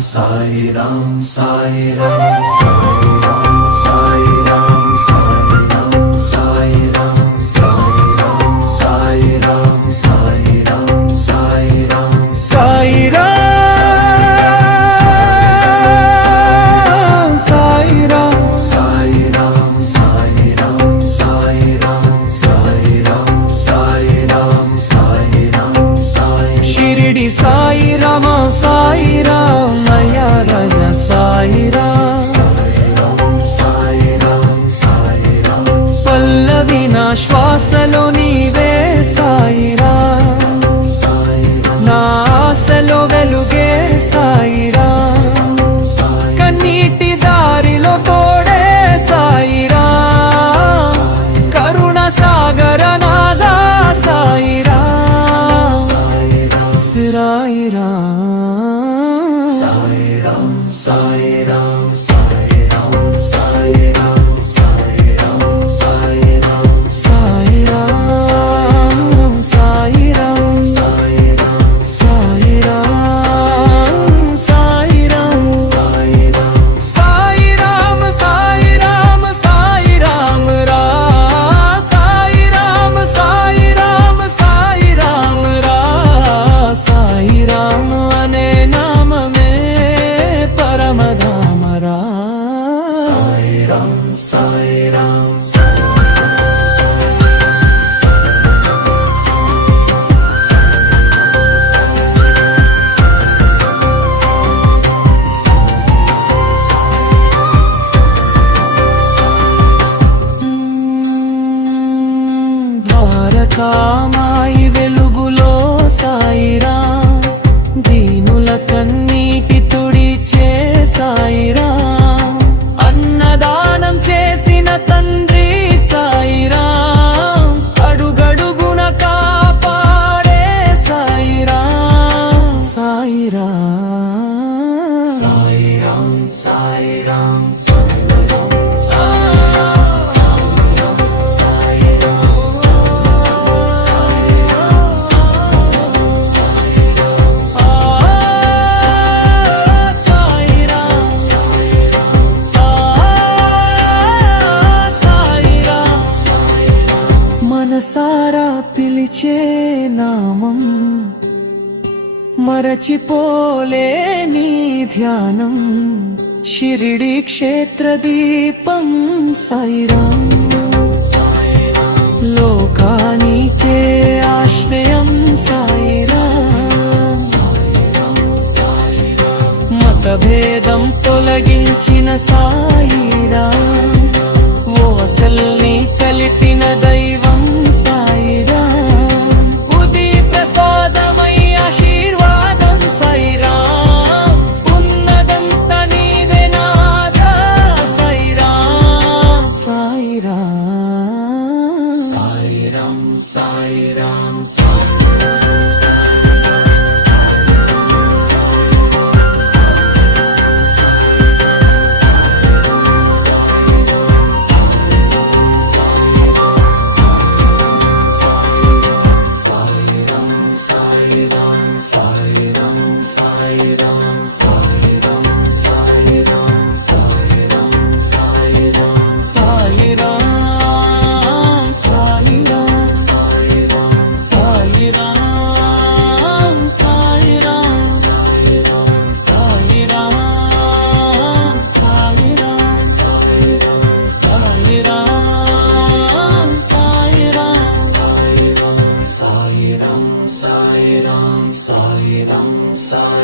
Sai Ram, Sai Ram, Sai Ram, Sai Ram, Sai Ram, Sai Ram, Sai Ram, Sai Ram, Sai Ram, Sai Ram, Sai Ram, Sai Ram, Sai Ram, Sai Ram, Sai Ram, Sai Ram, Sai Ram, Sai Ram, Sai Shirdi Sai Rama, Sai Ram, Maya Raya Sai Ram, Sai Ram, Sai Ram, పల్లవినా శ్వాసలో నీవే సాయి రామ్, నా ఆశలో వెలుగే సాయి రామ్, కన్నీటి దారిలో తోడే సాయి రామ్, కరుణ సాగర నాదా సాయి రామ్, సాయి రామ్, సాయి రామ్, సాయి రామ్, సాయి రామ్, సాయి రామ్, సాయి రామ్, సాయి రామ్, సాయి రామ్, సాయి రామ్, సాయి రామ్, సాయి రామ్, సాయి రామ్, సాయి రామ్, సాయి రామ్, సాయి రామ్, సాయి రామ్, సాయి రామ్ రా, సాయి రామ్, సాయి రామ్, సాయి రామ్ రా, సాయి రామ్ అనే నామమే పరమధామ రా, సాయి రామ్, సాయి రామ్, ద్వారకామాయి వెలుగులో సాయి రామ్, దీనుల కన్నీటి తుడిచే సాయి రామ్, అన్నదానం చేసిన తండ్రి సాయి రామ్, అడుగడుగున కాపాడే సాయి రామ్, సాయి రామ్, సాయి రామ్, సాయి రామ్, సాయి రామ్, మనసారా పిలిచే నామం, మరచిపోలేని ధ్యానం, షిరిడి క్షేత్ర దీపం సాయి రామ్, లోకానికే ఆశ్రయం సాయి రామ్, మతభేదం తొలగించిన సాయి రామ్,